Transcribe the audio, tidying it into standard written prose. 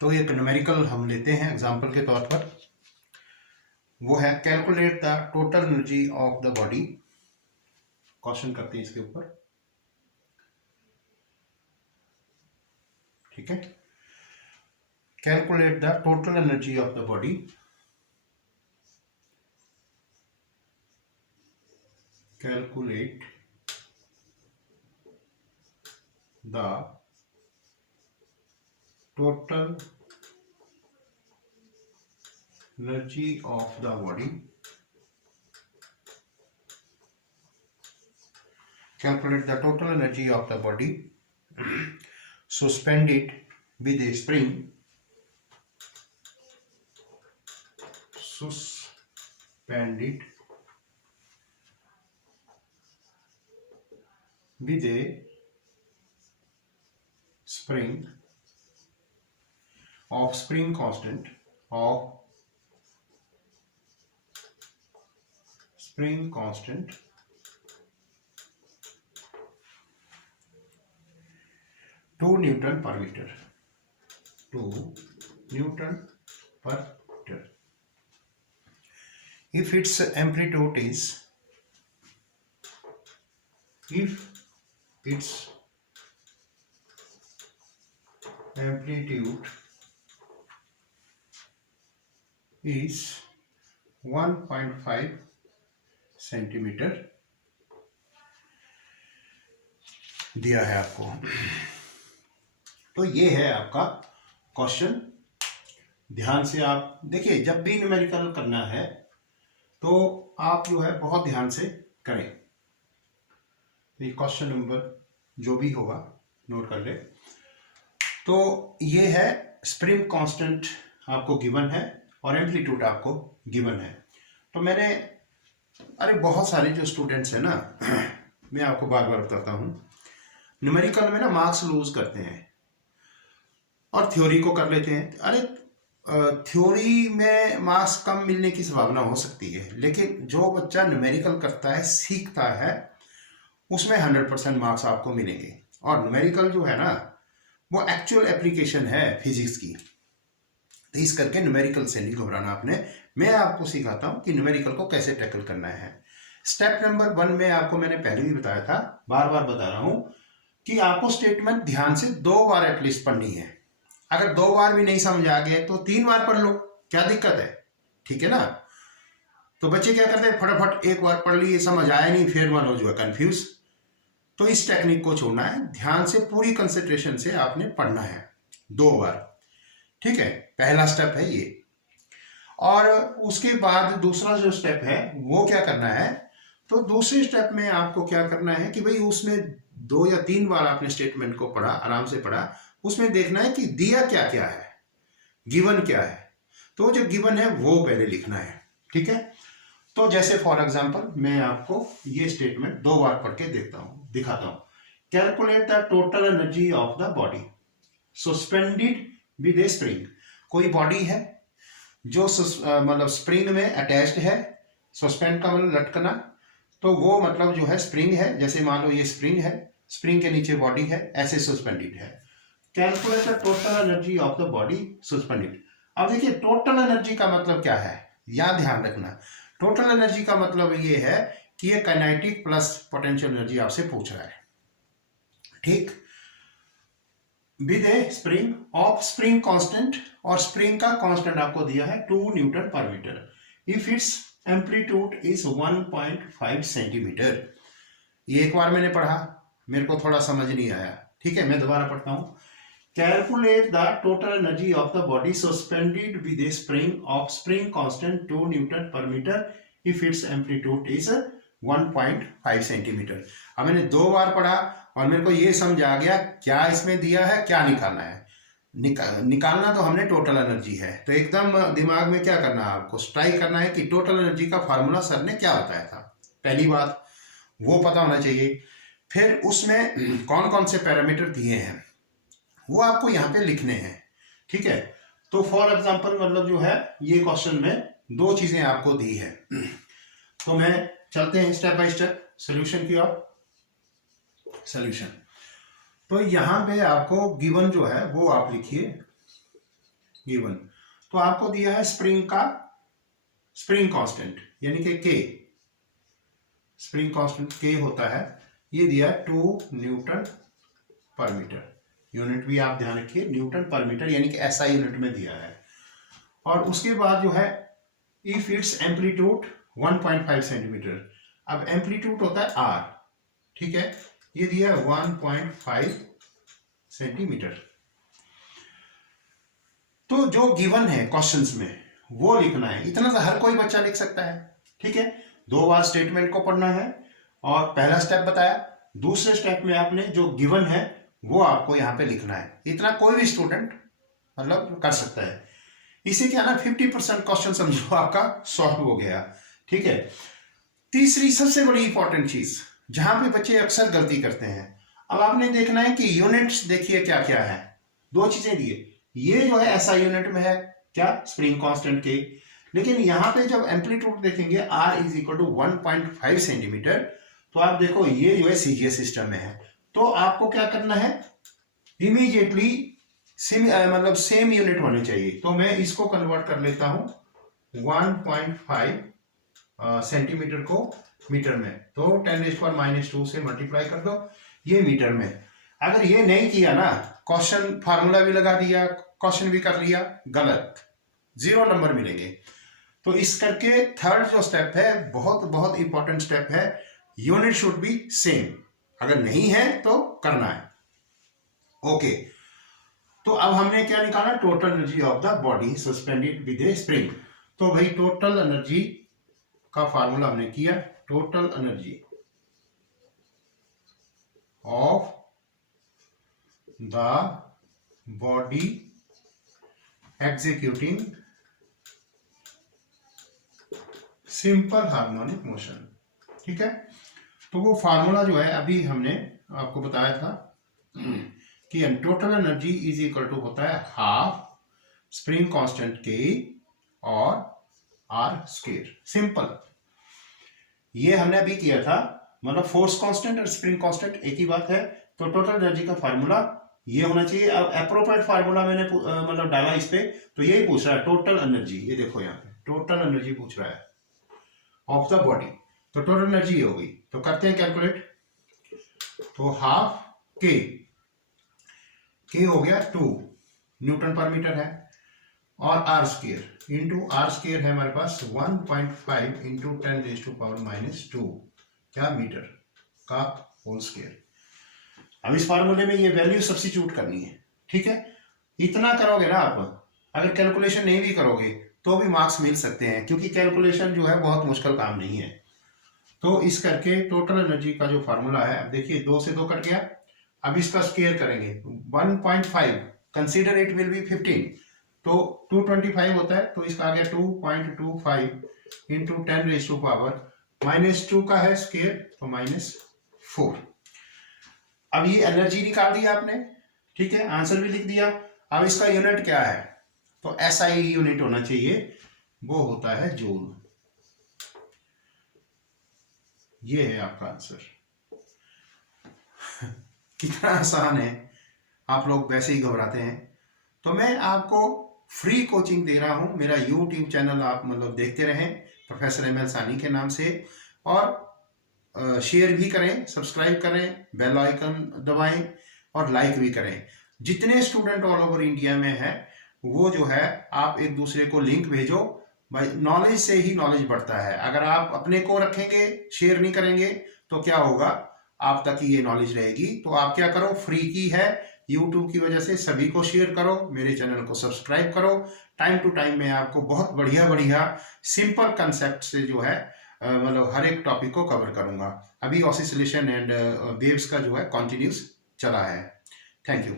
तो एक न्यूमेरिकल हम लेते हैं एग्जांपल के तौर पर, वो है calculate the total energy of the body. Question करते हैं इसके ऊपर, ठीक है। Calculate the total energy of the body. Calculate the total energy of the body. Calculate the total energy of the body. Suspend it with a spring. Suspend it with a spring of spring constant of spring constant 2 Newton per meter. 2 Newton per meter. If its amplitude is is 1.5 centimetre दिया है आपको। तो ये है आपका question. ध्यान से आप देखिए, जब भी न्यूमेरिकल करना है तो आप जो है बहुत ध्यान से करें। ये क्वेश्चन नंबर जो भी होगा नोट कर ले। तो ये है स्प्रिंग कांस्टेंट आपको गिवन है और एम्पलीट्यूड आपको गिवन है। तो मैंने बहुत सारे जो स्टूडेंट्स हैं ना, मैं आपको बार बार बताता हूँ, न्यूमेरिकल में ना मार्क्स लूज करते हैं और थ्योरी को कर लेते हैं। थ्योरी में मार्क्स कम मिलने की संभावना हो सकती है, लेकिन जो बच्चा न्यूमेरिकल करता है, सीखता है, उसमें 100% मार्क्स आपको मिलेंगे। और न्यूमेरिकल जो है ना, वो एक्चुअल एप्लीकेशन है फिजिक्स की। तो इस करके न्यूमेरिकल से नहीं घबराना आपने। मैं आपको सिखाता हूं कि न्यूमेरिकल को कैसे टैकल करना है। स्टेप नंबर 1 में आपको मैंने पहले भी बताया था, बार बार बता रहा हूं कि आपको स्टेटमेंट ध्यान से 2 बार एटलीस्ट पढ़नी है। अगर 2 बार भी नहीं समझ आ गए तो 3 बार पढ़ लो, क्या दिक्कत है, ठीक है ना। तो बच्चे क्या करते हैं, फटाफट एक बार पढ़ लिए, समझ आया नहीं, फिर मन हो जाए कंफ्यूज। तो इस टेक्निक को छोड़ना है, ध्यान से पूरी कंसेंट्रेशन से आपने पढ़ना है 2 बार, ठीक है। पहला स्टेप है ये। और उसके बाद दूसरा जो स्टेप है वो क्या करना है, तो दूसरे स्टेप में आपको क्या करना है कि भाई उसमें 2 या 3 बार आपने स्टेटमेंट को पढ़ा, आराम से पढ़ा, उसमें देखना है कि दिया क्या क्या है, गिवन क्या है। तो जो गिवन है वो पहले लिखना है, ठीक है। तो जैसे फॉर एग्जांपल मैं आपको ये स्टेटमेंट 2 बार पढ़ के दिखाता हूं। Calculate the total energy of the body suspended with a spring. कोई बॉडी है जो मतलब स्प्रिंग में अटैच्ड है। सस्पेंड का मतलब लटकना, तो वो मतलब जो है स्प्रिंग है। जैसे मान लो ये स्प्रिंग है, स्प्रिंग के नीचे बॉडी है, ऐसे सस्पेंडेड है। Calculate the total energy of the body suspended. अब देखिए टोटल एनर्जी का मतलब क्या है, यह ध्यान रखना। टोटल एनर्जी का मतलब ये है कि ये काइनेटिक प्लस पोटेंशियल एनर्जी आपसे पूछ रहा है, ठीक। With a spring of spring constant, और स्प्रिंग का कांस्टेंट आपको दिया है 2 newton per metre. If its amplitude is 1.5 centimetre. ये एक बार मैंने पढ़ा, मेरे को थोड़ा समझ नहीं आया, ठीक है, मैं दोबारा पढ़ता हूं। Calculate the total energy of the body suspended with a spring of spring constant 2 newton per metre if its amplitude is 1.5 centimetre. अब मैंने 2 बार पढ़ा और मेरे को ये समझ आ गया क्या इसमें दिया है, क्या निकालना है। निकालना तो हमने टोटल एनर्जी है। तो एकदम दिमाग में क्या करना है, आपको स्ट्राइक करना है कि टोटल एनर्जी का फार्मूला सर ने क्या बताया था। पहली बात वो पता होना चाहिए। फिर उसमें कौन कौन से पैरामीटर दिए हैं वो आपको यहाँ पे लिखने हैं, ठीक है। तो फॉर एग्जांपल मतलब जो है ये क्वेश्चन में 2 चीजें आपको दी है। तो मैं चलते हैं स्टेप बाय स्टेप सोल्यूशन की ओर। सोल्यूशन, तो यहां पे आपको गिवन जो है वो आप लिखिए गिवन। तो आपको दिया है स्प्रिंग कांस्टेंट यानी कि के, स्प्रिंग कांस्टेंट के होता है, ये दिया 2 न्यूटन पर मीटर। यूनिट भी आप ध्यान रखिए, न्यूटन पर मीटर यानी कि SI यूनिट में दिया है। और उसके बाद जो है इफ इट्स एम्पलीट्यूड 1.5 सेंटीमीटर, अब एम्पलीट्यूड होता है R, ठीक है, ये दिया 1.5 सेंटीमीटर। तो जो गिवन है क्वेश्चंस में वो लिखना है, इतना तो हर कोई बच्चा लिख सकता है, ठीक है। 2 बार स्टेटमेंट को पढ़ना है और पहला स्टेप बताया, दूसरे स्टेप में आपने जो गिवन है वो आपको यहाँ पे लिखना है। इतना कोई भी स्टूडेंट मतलब कर सकता है। इसे क्या ना 50% क्वेश्चन समझो आपका सॉल्व हो गया, ठीक है। तीसरी सबसे बड़ी इंपॉर्टेंट चीज जहां पे बच्चे अक्सर गलती करते हैं, अब आपने देखना है कि यूनिट्स देखिए क्या क्या है। 2 चीजें दिए, ये जो है SI यूनिट में है क्या, स्प्रिंग कांस्टेंट के, लेकिन यहाँ पे जब एम्पलीट्यूड देखेंगे R = 1.5 सेंटीमीटर, तो आप देखो ये जो है CGS सिस्टम में है, तो आपको क्या करना है, इमीडिएटली मतलब सेम यूनिट होनी चाहिए। तो मैं इसको कन्वर्ट कर लेता हूं 1.5 सेंटीमीटर को मीटर में, तो 10⁻² से मल्टीप्लाई कर दो, ये मीटर में। अगर ये नहीं किया ना, क्वेश्चन फार्मूला भी लगा दिया, क्वेश्चन भी कर लिया, गलत, 0 नंबर मिलेंगे। तो इस करके थर्ड जो स्टेप है बहुत बहुत इंपॉर्टेंट स्टेप है, यूनिट शुड बी सेम, अगर नहीं है तो करना है, ओके। तो अब हमने क्या निकाला, total energy of the body suspended with a spring. तो भाई टोटल एनर्जी का फार्मूला हमने किया, total energy of the body executing simple harmonic motion, ठीक है। तो वो फार्मूला जो है अभी हमने आपको बताया था कि total energy is equal to होता है हाफ स्प्रिंग कांस्टेंट के और R², सिंपल। ये हमने अभी किया था, मतलब फोर्स कांस्टेंट और स्प्रिंग कांस्टेंट एक ही बात है। तो टोटल एनर्जी का फार्मूला ये होना चाहिए। अब एप्रोप्रिएट फार्मूला मैंने मतलब डाला इस पे, तो यही पूछ रहा है टोटल एनर्जी, ये देखो यहाँ पे टोटल एनर्जी पूछ रहा है ऑफ द बॉडी, तो टोटल एनर्जी हो गई। तो करते हैं कैलकुलेट, तो हाफ के हो गया 2 न्यूटन पर मीटर है, और R² इंटू R² है हमारे पास 1.5 इंटू 10⁻⁻² क्या मीटर का होल स्क्वायर। अब इस फार्मूले में ये वैल्यू सब्स्टिट्यूट करनी है, ठीक है। इतना करोगे ना आप, अगर कैलकुलेशन नहीं भी करोगे तो भी मार्क्स मिल सकते हैं, क्योंकि कैलकुलेशन जो है बहुत मुश्किल काम नहीं है। तो इस करके टोटल एनर्जी का जो फार्मूला है, अब देखिए 2 से 2 कट गया, अब इसका स्क्वायर करेंगे 1.5, कंसीडर इट विल बी 15, तो 225 होता है, तो इसका आ गया 2.25 इंटू 10⁻² का है स्क्वायर, तो -4। अब ये एनर्जी निकाल दी आपने, ठीक है, आंसर भी लिख दिया। अब इसका यूनिट क्या है, तो SI यूनिट होना चाहिए, वो होता है जूल। ये है आपका आंसर। कितना आसान है, आप लोग वैसे ही घबराते हैं। तो मैं आपको फ्री कोचिंग दे रहा हूं, मेरा YouTube चैनल आप मतलब देखते रहें प्रोफेसर ML सानी के नाम से, और शेयर भी करें, सब्सक्राइब करें, बेल आइकन दबाएं और लाइक भी करें। जितने स्टूडेंट ऑल ओवर इंडिया में है वो जो है आप एक दूसरे को लिंक भेजो, भाई नॉलेज से ही नॉलेज बढ़ता है। अगर आप अपने को रखेंगे, शेयर नहीं करेंगे, तो क्या होगा, आप तक ही ये नॉलेज रहेगी। तो आप क्या करो, फ्री की है YouTube की वजह से, सभी को शेयर करो, मेरे चैनल को सब्सक्राइब करो। टाइम टू टाइम मैं आपको बहुत बढ़िया बढ़िया सिंपल कंसेप्ट से जो है मतलब हर एक टॉपिक को कवर करूंगा। अभी ऑसिलेशन एंड वेव्स का जो है कॉन्टिन्यूस चला है। Thank you.